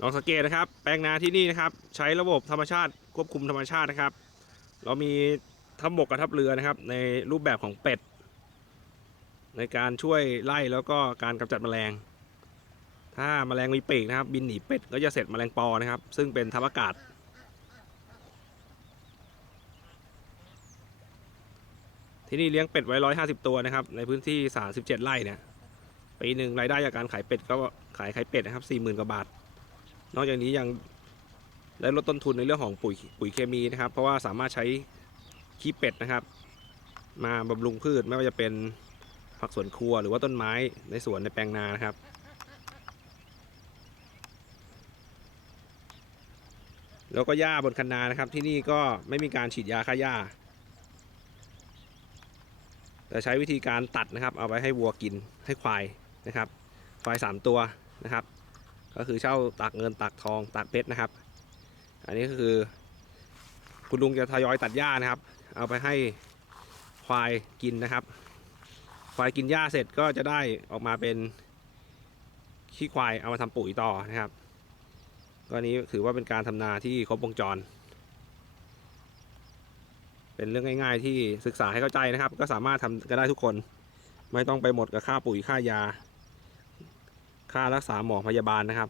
ลองสังเกตนะครับ แปลงนาที่นี่นะครับ ใช้ระบบธรรมชาติควบคุมธรรมชาตินะครับ เรามีทัพบกกับทัพเรือนะครับ ในรูปแบบของเป็ด ในการช่วยไล่แล้วก็การกำจัดแมลง ถ้าแมลงมีปีกนะครับ บินหนีเป็ดก็จะเสร็จแมลงปอนะครับ ซึ่งเป็นทัพอากาศที่นี่เลี้ยงเป็ดไว้ร้อยห้าสิบตัวนะครับ ในพื้นที่สามสิบเจ็ดไร่เนี่ยปีหนึ่งรายได้จากการขายเป็ดก็ขายไข่เป็ดนะครับสี่หมื่นกว่าบาท นอกจากนี้ยังได้ลดต้นทุนในเรื่องของปุ๋ยปุ๋ยเคมีนะครับ เพราะว่าสามารถใช้ขี้เป็ดนะครับ มาบำรุงพืชไม่ว่าจะเป็นผักสวนครัวหรือว่าต้นไม้ในสวนในแปลงนานะครับ แล้วก็หญ้าบนคันนานะครับ ที่นี่ก็ไม่มีการฉีดยาฆ่าหญ้า แต่ใช้วิธีการตัดนะครับ เอาไปให้วัวกินให้ควายนะครับ ควายสามตัวนะครับ ก็คือเช่าตักเงินตักทองตักเพชรนะครับ อันนี้ก็คือ คุณลุงจะทยอยตัดหญ้านะครับ เอาไปให้ควายกินนะครับ ควายกินหญ้าเสร็จก็จะได้ออกมาเป็นขี้ควายเอามาทำปุ๋ยต่อนะครับ ก็นนี้ถือว่าเป็นการทำนาที่ครบวงจร เป็นเรื่องง่าย ๆ ที่ศึกษาให้เข้าใจนะครับ ก็สามารถทำกันได้ทุกคน ไม่ต้องไปหมดกับค่าปุ๋ยค่ายา ค่ารักษาหมอพยาบาลนะครับ